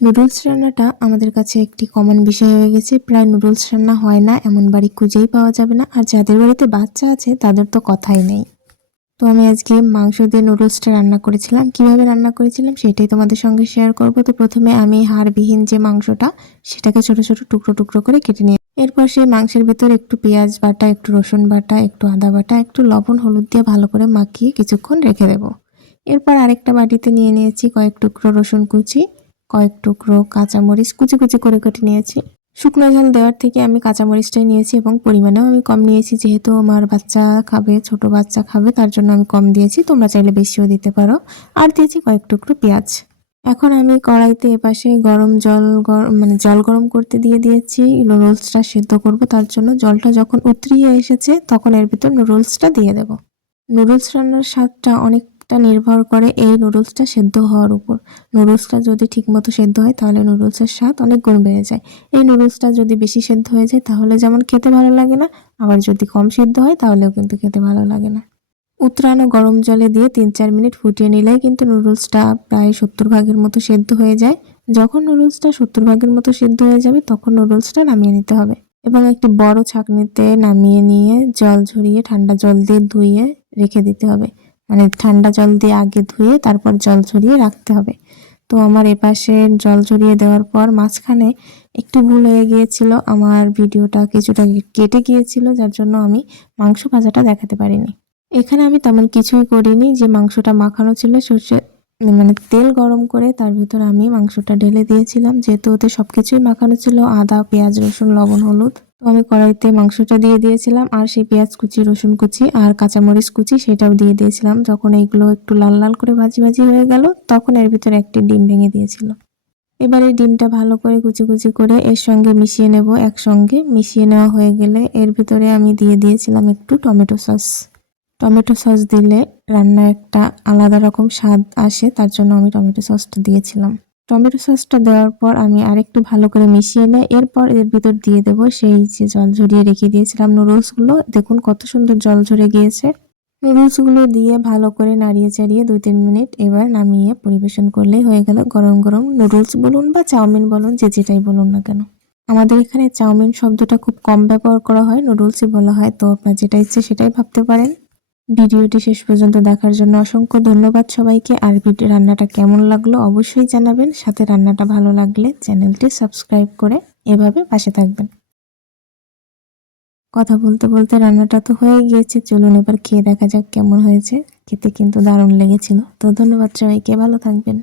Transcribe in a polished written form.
Noodles রান্নাটা আমাদের কাছে একটি কমন বিষয় হয়ে গেছে। প্রায় নুডলস রান্না হয় না এমন বাড়ি খুঁজেই পাওয়া যাবে না। আর যাদের বাড়িতে বাচ্চা আছে তাদের তো কথাই নেই। তো আমি আজকে মাংস দিয়ে নুডলসটা রান্না করেছিলাম। কিভাবে রান্না করেছিলাম সেটাই তোমাদের সঙ্গে শেয়ার করব। তো প্রথমে আমি হাড়বিহীন যে মাংসটা সেটাকে ছোট ছোট টুকরো টুকরো করে কেটে নিই। এরপর সেই মাংসের ভেতর একটু পেঁয়াজ বাটা, একটু রসুন বাটা, একটু আদা বাটা, একটু লবণ হলুদ দিয়ে ভালো করে মাখিয়ে কিছুক্ষণ রেখে দেবো। এরপর আরেকটা বাটিতে নিয়ে নিয়েছি কয়েক টুকরো রসুন কুচি, কয়েক টুকরো কাঁচামরিচ কুচি কুচি করে কেটে নিয়েছি। শুকনো ঝাল দেওয়ার থেকে আমি কাঁচামরিচটাই নিয়েছি এবং পরিমাণেও আমি কম নিয়েছি, যেহেতু আমার বাচ্চা খাবে, ছোট বাচ্চা খাবে, তার জন্য আমি কম দিয়েছি। তোমরা চাইলে বেশিও দিতে পারো। আর দিয়েছি কয়েক টুকরো পেঁয়াজ। এখন আমি কড়াইতে এপাশে গরম জল জল গরম করতে দিয়ে দিয়েছি। নুডলসটা সেদ্ধ করব, তার জন্য জলটা যখন উতরিয়ে এসেছে তখন এর ভিতর নুডলসটা দিয়ে দেব। নুডলস রান্নার স্বাদটা অনেকটা নির্ভর করে এই নুডলসটা সেদ্ধ হওয়ার উপর। নুডলসটা যদি ঠিকমতো সেদ্ধ হয় তাহলে নুডলসের স্বাদ অনেক গুণ বেড়ে যায়। এই নুডলসটা যদি বেশি সেদ্ধ হয়ে যায় তাহলে যেমন খেতে ভালো লাগে না, আবার যদি কম সেদ্ধ হয় তাহলেও কিন্তু খেতে ভালো লাগে না। উতরানো গরম জলে দিয়ে 3-4 মিনিট ফুটিয়ে নিলেই কিন্তু নুডলসটা প্রায় 70 ভাগের মতো সেদ্ধ হয়ে যায়। যখন নুডলসটা 70 ভাগের মতো সেদ্ধ হয়ে যাবে তখন নুডলসটা নামিয়ে নিতে হবে এবং একটি বড় ছাঁকনিতে নামিয়ে নিয়ে জল ঝরিয়ে ঠান্ডা জল দিয়ে ধুয়ে রেখে দিতে হবে। মানে ঠান্ডা জল দিয়ে আগে ধুয়ে তারপর জল ঝরিয়ে রাখতে হবে। তো আমার এপাশে জল ঝরিয়ে দেওয়ার পর মাঝখানে একটু ভুল হয়ে গিয়েছিল, আমার ভিডিওটা কিছুটা কেটে গিয়েছিল, যার জন্য আমি মাংস ভাজাটা দেখাতে পারিনি। এখানে আমি তেমন কিছুই করিনি। যে মাংসটা মাখানো ছিল সর্ষে তেল গরম করে তার ভিতর আমি মাংসটা ঢেলে দিয়েছিলাম, যেহেতু ওতে সব কিছুই মাখানো ছিল, আদা পেঁয়াজ রসুন লবণ হলুদ। তো আমি কড়াইতে মাংসটা দিয়ে দিয়েছিলাম আর সেই পেঁয়াজ কুচি রসুন কুচি আর কাঁচামরিচ কুচি সেটাও দিয়ে দিয়েছিলাম। যখন এইগুলো একটু লাল লাল করে ভাজি ভাজি হয়ে গেল তখন এর ভিতরে একটি ডিম ভেঙে দিয়েছিল। এবার এই ডিমটা ভালো করে কুচি কুচি করে এর সঙ্গে মিশিয়ে নেব। একসঙ্গে মিশিয়ে নেওয়া হয়ে গেলে এর ভিতরে আমি দিয়ে দিয়েছিলাম একটু টমেটো সস। টমেটো সস দিলে রান্নায় একটা আলাদা রকম স্বাদ আসে, তার জন্য আমি টমেটো সসটা দিয়েছিলাম। টমেটো সসটা দেওয়ার পর আমি আরেকটু ভালো করে মিশিয়ে নেই। এরপর এর ভিতর দিয়ে দেবো সেই যে জল ঝরিয়ে রেখে দিয়েছিলাম নুডলসগুলো। দেখুন কত সুন্দর জল ঝরে গিয়েছে। নুডলসগুলো দিয়ে ভালো করে নাড়িয়ে চাড়িয়ে 2-3 মিনিট এবার নামিয়ে পরিবেশন করলেই হয়ে গেল গরম গরম নুডলস বলুন বা চাউমিন বলুন, যে যেটাই বলুন না কেন। আমাদের এখানে চাউমিন শব্দটা খুব কম ব্যবহার করা হয়, নুডলসই বলা হয়। তো আপনার যেটা ইচ্ছে সেটাই ভাবতে পারেন। ভিডিওটি শেষ পর্যন্ত দেখার জন্য অসংখ্য ধন্যবাদ সবাইকে। আর রান্নাটা কেমন লাগলো অবশ্যই জানাবেন। সাথে রান্নাটা ভালো লাগলে চ্যানেলটি সাবস্ক্রাইব করে এভাবে পাশে থাকবেন। কথা বলতে বলতে রান্নাটা তো হয়ে গিয়েছে, চলুন এবার খেয়ে দেখা যাক কেমন হয়েছে। খেতে কিন্তু দারুণ লেগেছিল। তো ধন্যবাদ সবাইকে, ভালো থাকবেন।